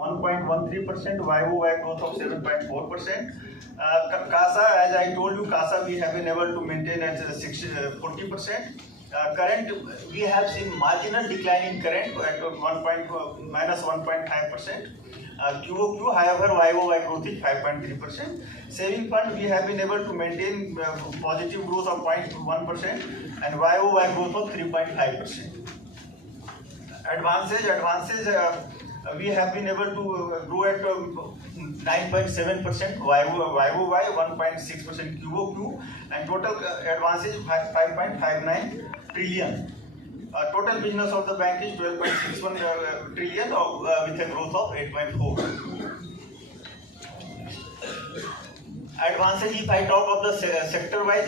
1.13%, YOY growth of 7.4%. CASA, as I told you, CASA we have been able to maintain at 40%. Current, we have seen marginal decline in current at minus 1.5%. QOQ, however, YOY growth is 5.3%. Saving fund, we have been able to maintain positive growth of 0.1% and YOY growth of 3.5%. Advances, we have been able to grow at 9.7% YOY, 1.6% QOQ, and total advances 5.59 trillion. Total business of the bank is 12.61 trillion with a growth of 8.4%. Advances, if I talk of the sector-wise,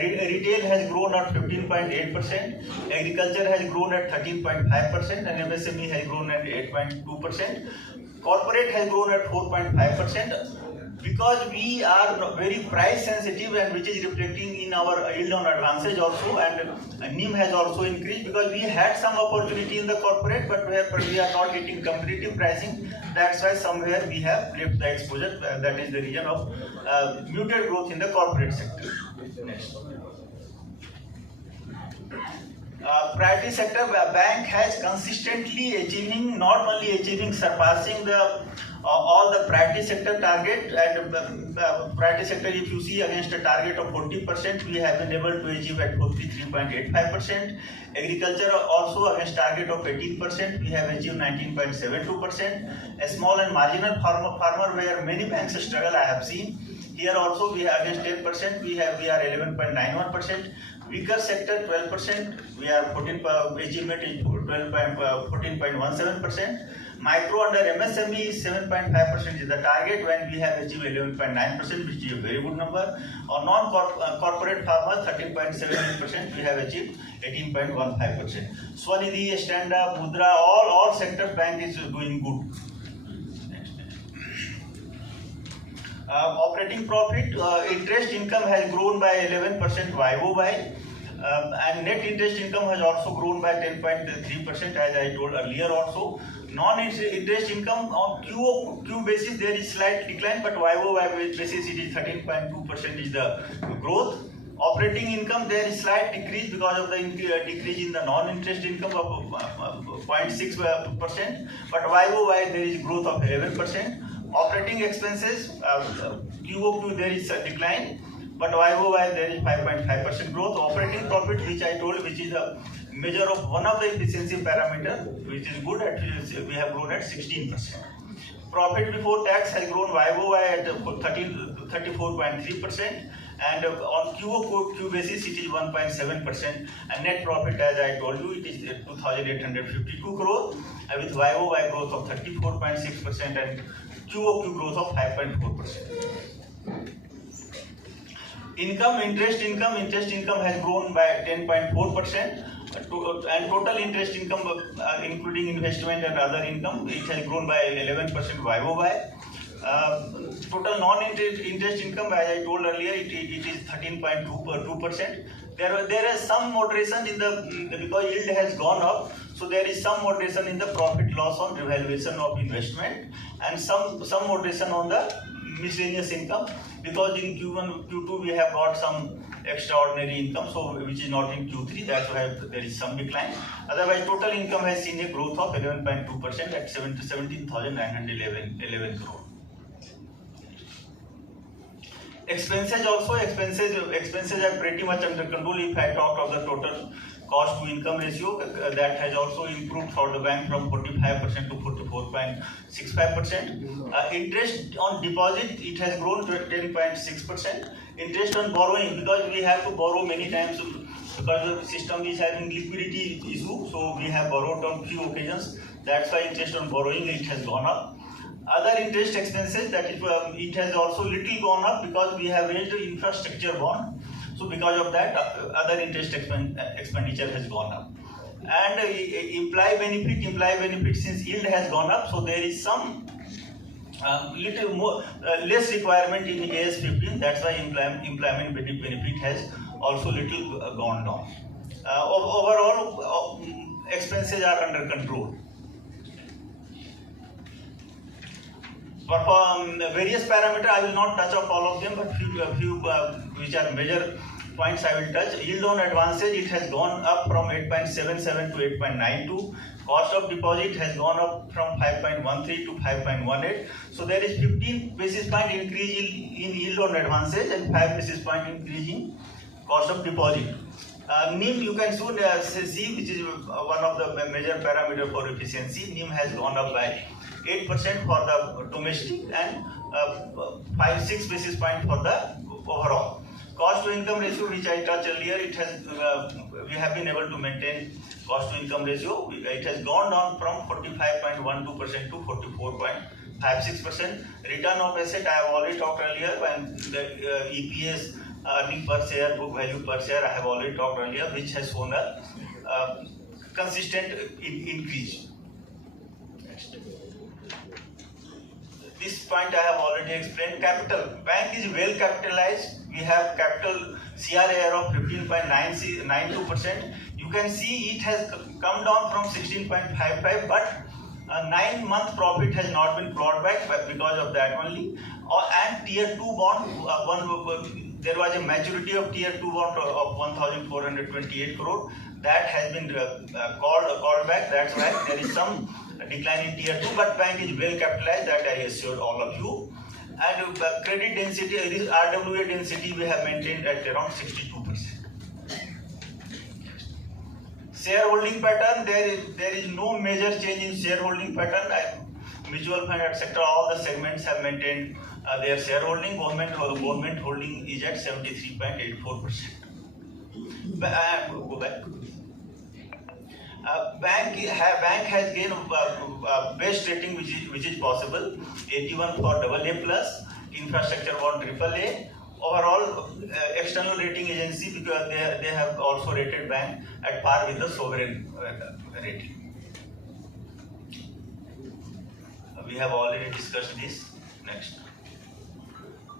retail has grown at 15.8%, agriculture has grown at 13.5%, and MSME has grown at 8.2%. Corporate has grown at 4.5%. Because we are very price sensitive, and which is reflecting in our yield on advances also, and NIM has also increased because we had some opportunity in the corporate, but we are not getting competitive pricing. That's why somewhere we have left the exposure. That is the reason of muted growth in the corporate sector. Next. Priority sector bank has consistently achieving, not only achieving, surpassing the all the priority sector target. And priority sector, if you see, against a target of 40%, we have been able to achieve at 43.85%. Agriculture also against target of 18%, we have achieved 19.72%. A small and marginal farmer where many banks struggle, I have seen. Here also we are against 10%, we are 11.91%. Weaker sector 12%, we are achievement is 14.17%. Micro under MSME 7.5% is the target, when we have achieved 11.9%, which is a very good number. On non-corporate farmers 13.78%, we have achieved 18.15%. Swanidhi, Stand Up, Mudra, all sectors bank is doing good. Operating profit, interest income has grown by 11% YOY, and net interest income has also grown by 10.3%, as I told earlier also. Non-interest income on QOQ basis there is slight decline, but YOY basis it is 13.2% is the growth. Operating income there is slight decrease because of the decrease in the non-interest income of 0.6%, but YOY there is growth of 11%. Operating expenses, QOQ there is a decline, but YOY there is 5.5% growth. Operating profit, which I told, which is a measure of one of the efficiency parameter, which is good, we have grown at 16%. Profit before tax has grown YOY at 34.3%, and on QOQ basis it is 1.7%, and net profit, as I told you, it is 2,852 crore, with YOY growth of 34.6% and QOQ growth of 5.4%. Interest income has grown by 10.4%, and total interest income, including investment and other income, it has grown by 11% YOY. Total non-interest income, as I told earlier, it is 13.2%. There is some moderation in the, because yield has gone up, so there is some moderation in the profit loss on revaluation of investment, and some moderation on the miscellaneous income, because in Q1, Q2 we have got some extraordinary income, so which is not in Q3. That's why there is some decline. Otherwise, total income has seen a growth of 11.2% at 17,911 crore. Expenses also, expenses are pretty much under control. If I talk of the total cost to income ratio, that has also improved for the bank from 45% to 44.65%. Interest on deposit, it has grown to 10.6%. Interest on borrowing, because we have to borrow many times because the system is having liquidity issue, so we have borrowed on few occasions. That's why interest on borrowing, it has gone up. Other interest expenses, that is, it has also little gone up because we have raised the infrastructure bond. So because of that, other interest expenditure has gone up. And employee benefit, since yield has gone up, so there is some little more less requirement in AS 15. That's why employment benefit has also little gone down. Overall, expenses are under control. Perform various parameters, I will not touch up all of them, but few which are major points I will touch. Yield on advances, it has gone up from 8.77 to 8.92. Cost of deposit has gone up from 5.13 to 5.18. So there is 15 basis point increase in yield on advances and 5 basis point increase in cost of deposit. NIM you can soon see, which is one of the major parameter for efficiency. NIM has gone up by 8% for the domestic and 5-6 basis point for the overall. Cost to income ratio, which I touched earlier, it has we have been able to maintain cost to income ratio. It has gone down from 45.12% to 44.56%. Return of asset, I have already talked earlier, when the EPS, earning per share, book value per share, I have already talked earlier, which has shown a consistent increase. Next. This point I have already explained. Capital, bank is well capitalized. We have capital CRAR of 15.92%. You can see it has come down from 16.55, but 9-month profit has not been brought back because of that only. And tier 2 bond, there was a maturity of tier 2 bond of 1,428 crore. That has been called back. That's why there is some decline in tier 2, but bank is well capitalized, that I assured all of you. And credit density, this RWA density we have maintained at around 62%. Shareholding pattern, there is no major change in shareholding pattern. Mutual fund, etc., all the segments have maintained their shareholding. Government holding is at 73.84%. Go back. Bank has gained best rating which is possible. 81 for AA plus, infrastructure bond AAA. Overall, external rating agency, because they have also rated bank at par with the sovereign rating. We have already discussed this. Next.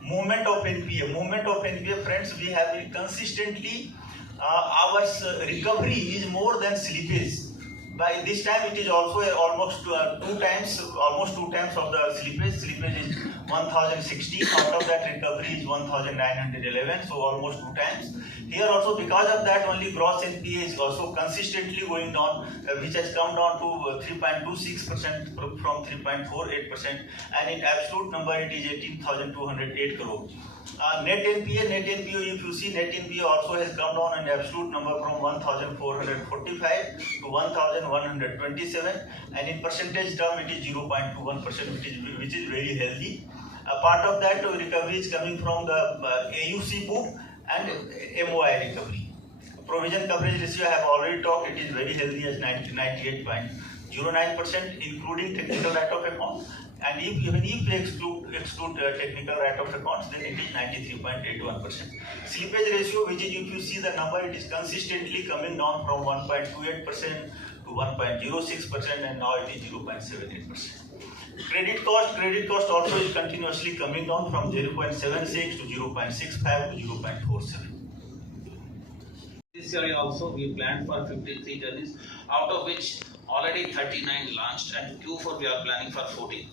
Movement of NPA, friends, we have been consistently, our recovery is more than slippage. By this time, it is also almost two times of the slippage. Slippage is 1,060. Out of that, recovery is 1,911. So almost 2 times. Here also, because of that, only gross NPA is also consistently going down, which has come down to 3.26% from 3.48%, and in absolute number, it is 18,208 crore. Net NPA, if you see, net NPA also has come down in absolute number from 1,445 to 1,127, and in percentage term it is 0.21%, which is very healthy. A part of that recovery is coming from the AUC book and MOI recovery. Provision coverage ratio I have already talked, it is very healthy as 98.09%, including technical write-off account. And even if we exclude technical write-off accounts, then it is 93.81%. Slippage ratio, which is, if you see the number, it is consistently coming down from 1.28% to 1.06%, and now it is 0.78%. Credit cost also is continuously coming down from 0.76 to 0.65 to 0.47. This year also we planned for 53 journeys, out of which already 39 launched, and Q4 we are planning for 14.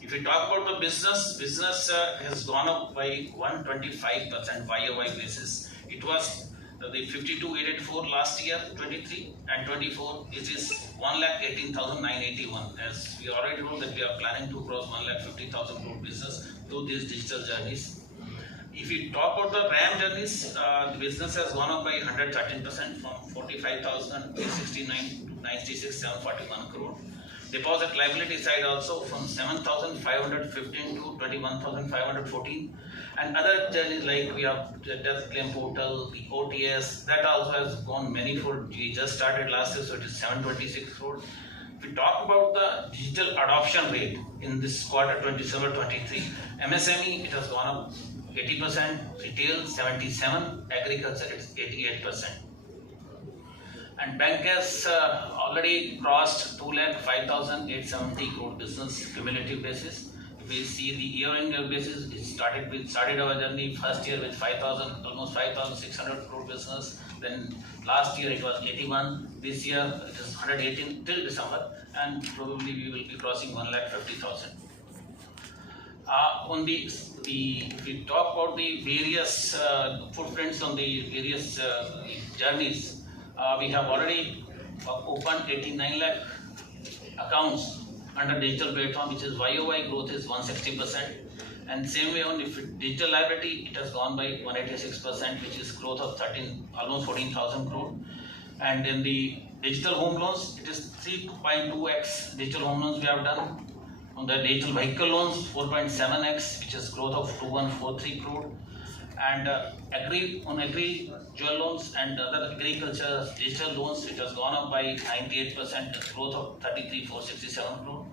If we talk about the business has gone up by 125% YOY basis. It was the 52,884 last year, 23, and 24, it is 1,18,981. As we already know that we are planning to cross 1,50,000 crore business through these digital journeys. If we talk about the RAM journeys, the business has gone up by 113% from 45,869 to 96,741 crore. Deposit liability side also from 7,515 to 21,514, and other journeys like we have the death claim portal, the OTS, that also has gone manifold. We just started last year, so it is 726 crore. If we talk about the digital adoption rate in this quarter 27-23, MSME it has gone up 80%, retail 77%, agriculture it's 88%. And bank has already crossed 2,05,870 crore business cumulative basis. If we see the year-on-year basis, it started our journey first year with almost 5,600 crore business. Then last year it was 81. This year it is 118 till December, and probably we will be crossing 1,50,000. If we talk about the various footprints on the various journeys, we have already opened 89 lakh accounts under digital platform, which is YOY growth is 160%. And same way on digital liability, it has gone by 186%, which is growth of almost 14,000 crore. And in the digital home loans, it is 3.2x digital home loans we have done. On the digital vehicle loans, 4.7x, which is growth of 2143 crore. And agri jewel loans and other agriculture digital loans, which has gone up by 98%, growth of 33,467 crore.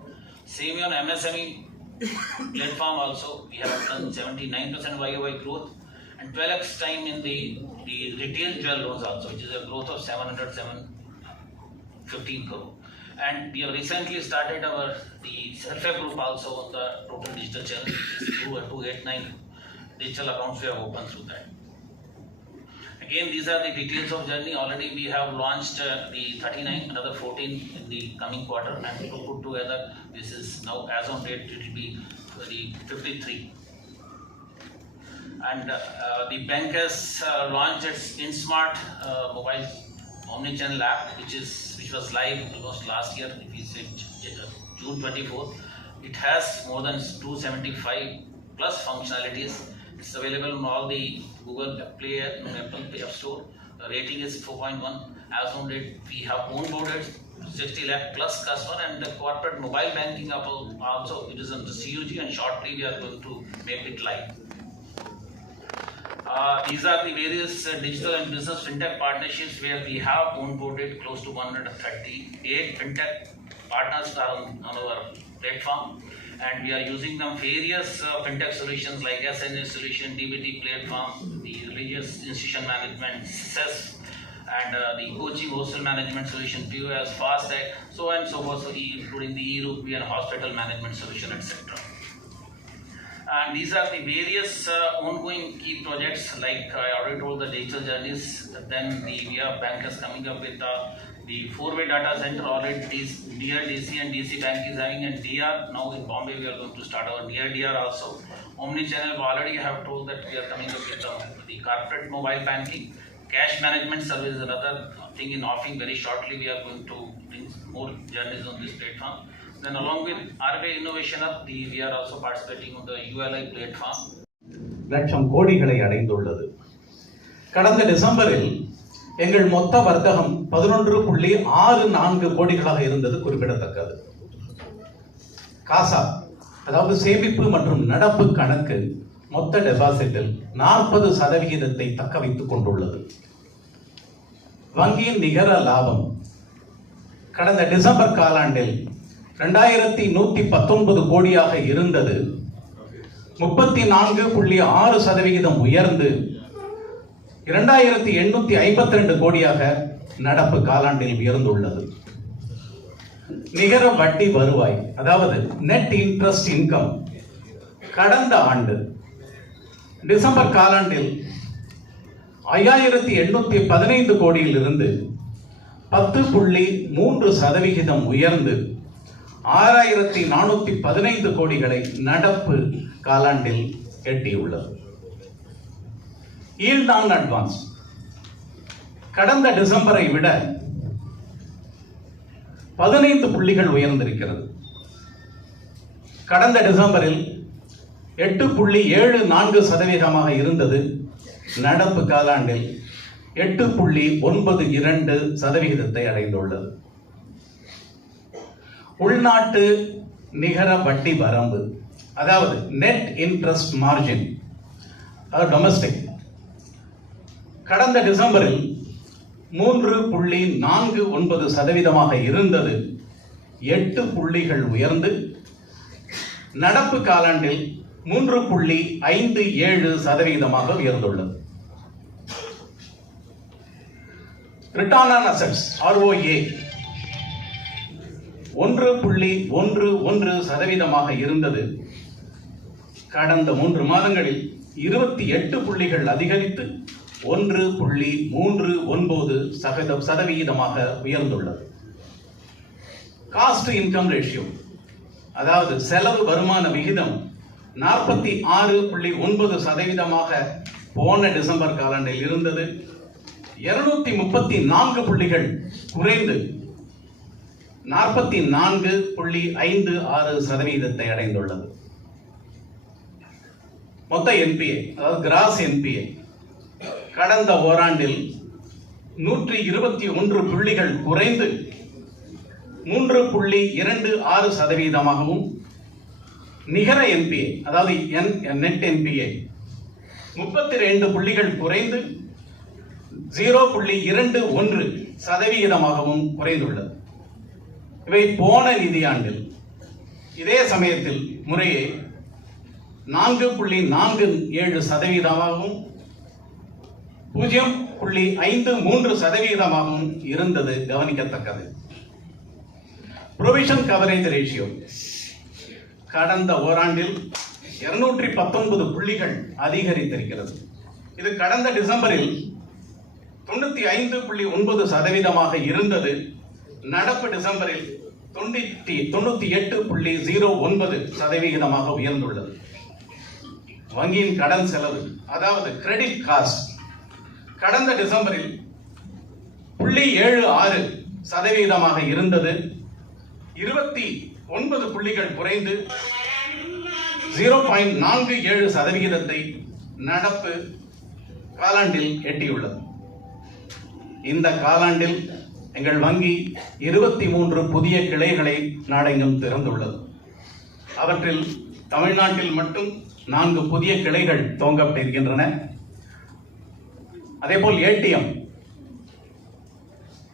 Same way on MSME platform also, we have done 79% YOY growth, and 12x time in the retail jewel loans also, which is a growth of 715 crore. And we have recently started the self-help group also on the total digital channel, which is 289 digital accounts we have opened through that. Again, these are the details of journey. Already we have launched the 39, another 14 in the coming quarter, and to put together, this is now as on date, it will be the 53. And the bank has launched its InSmart mobile omni-channel app, which was live almost last year, if we say June 24. It has more than 275 plus functionalities. It's available on all the Google Play and Apple Play App Store. The rating is 4.1. As on date, we have onboarded 60 lakh plus customer, and the corporate mobile banking app also, it is on the CUG, and shortly we are going to make it live. These are the various digital and business fintech partnerships where we have onboarded close to 138 fintech partners on our platform, and we are using them various fintech solutions like SNS solution, DBT platform, the religious institution management, CES, and the coaching hostel management solution, POS, FastTech, so on and so forth, so including the e-rupee and hospital management solution, etc. And these are the various ongoing key projects, like I already told, the digital journeys. Then the VIA Bank is coming up with the 4-way data center. Already near DC and DC Bank is having a DR. Now in Bombay we are going to start our near DR also. Omni-channel, we already have told that we are coming up with the corporate mobile banking. Cash management service is another thing in offering. Very shortly we are going to bring more journeys on this platform. Then along with RBI Innovation Hub, we are also participating on the ULI platform. லட்சம் கோடிகளை அடைந்துள்ளது. கடந்த டிசம்பரில் எங்கள் மொத்த வர்த்தகம் 11.64 கோடிகளாக இருந்தது குறிப்பிடத்தக்கது. காசா, அதாவது சேமிப்பு மற்றும் நடப்பு கணக்கு மொத்த டெபாசிட்டில் 40% தக்க வைத்துக் கொண்டுள்ளது. வங்கியின் நிகர லாபம் கடந்த டிசம்பர் காலாண்டில் 2119 கோடியாக இருந்தது 34.6% உயர்ந்து 2852 கோடியாக நடப்பு காலாண்டில் உயர்ந்துள்ளது. நிகர வட்டி வருவாய், அதாவது நெட் இன்ட்ரெஸ்ட் இன்கம், கடந்த ஆண்டு டிசம்பர் காலாண்டில் 5815 கோடியில் இருந்து 10.3% உயர்ந்து 6415 கோடிகளை நடப்பு காலாண்டில் எட்டியுள்ளது. ஈல்ட் ஆன் அட்வான்ஸ் கடந்த டிசம்பரை விட 15 புள்ளிகள் உயர்ந்திருக்கிறது. கடந்த டிசம்பரில் 8.74% இருந்தது. நடப்பு காலாண்டில் 8.92% அடைந்துள்ளது. உள்நாட்டு நிகர வட்டி வரம்பு, அதாவது நெட் இன்ட்ரெஸ்ட் மார்ஜின், டொமஸ்டிக், கடந்த டிசம்பரில் 3.49% இருந்தது. 8 புள்ளிகள் உயர்ந்து நடப்பு காலாண்டில் 3.57% உயர்ந்துள்ளது. ரிட்டர்ன் ஆன் அசெட்ஸ், ROA, 1.11% இருந்தது. கடந்த 3 மாதங்களில் 28 புள்ளிகள் அதிகரித்து 1.39% உயர்ந்துள்ளது. காஸ்ட் இன்கம் ரேஷியோ, அதாவது செலவு வருமான விகிதம் 46.9% போன டிசம்பர் காலாண்டில் இருந்தது. 234 புள்ளிகள் குறைந்து 44.56% அடைந்துள்ளது. மொத்த என்பிஏ அதாவது கிராஸ் என்பிஏ கடந்த ஓராண்டில் 121 புள்ளிகள் குறைந்து 3.26%, நிகர என்பிஏ அதாவது நெட் என்பிஏ 32 புள்ளிகள் குறைந்து 0.21% குறைந்துள்ளது. இவை போன நிதியாண்டில் இதே சமயத்தில் முறையே 4.47%, 0.53% இருந்தது கவனிக்கத்தக்கது. புரோவிஷன் கவரேஜ் ரேஷியோ கடந்த ஓராண்டில் 219 புள்ளிகள் அதிகரித்திருக்கிறது. இது கடந்த டிசம்பரில் 95.9% இருந்தது. நடப்பு டிசம்பரில் 98.09% உயர்ந்துள்ளது. வங்கியின் கடன் செலவு அதாவது கிரெடிட் காஸ்ட் கடந்த டிசம்பரில் 0.76% இருந்தது. 29 புள்ளிகள் குறைந்து 0.47% நடப்பு காலாண்டில் எட்டியுள்ளது. இந்த காலாண்டில் எங்கள் வங்கி 23 புதிய கிளைகளை நாடெங்கும் திறந்துள்ளது. அவற்றில் தமிழ்நாட்டில் மட்டும் 4 புதிய கிளைகள் துவங்கப்பட்டிருக்கின்றன. அதேபோல் ஏடிஎம்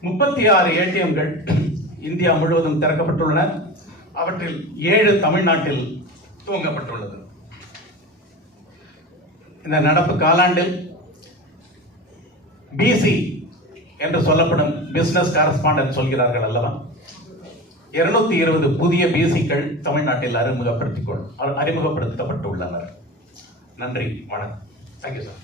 36 ஏடிஎம்கள் இந்தியா முழுவதும் திறக்கப்பட்டுள்ளன. அவற்றில் 7 தமிழ்நாட்டில் துவங்கப்பட்டுள்ளது. இந்த நடப்பு காலாண்டில் பிசி என்று சொல்லப்படும் பிசினஸ் காரஸ்பாண்டன்ட் சொல்கிறார்கள் அல்லவா, 220 புதிய பிசிக்கள் தமிழ்நாட்டில் அறிமுகப்படுத்தப்பட்டுள்ளனர். நன்றி, வணக்கம். Thank you sir.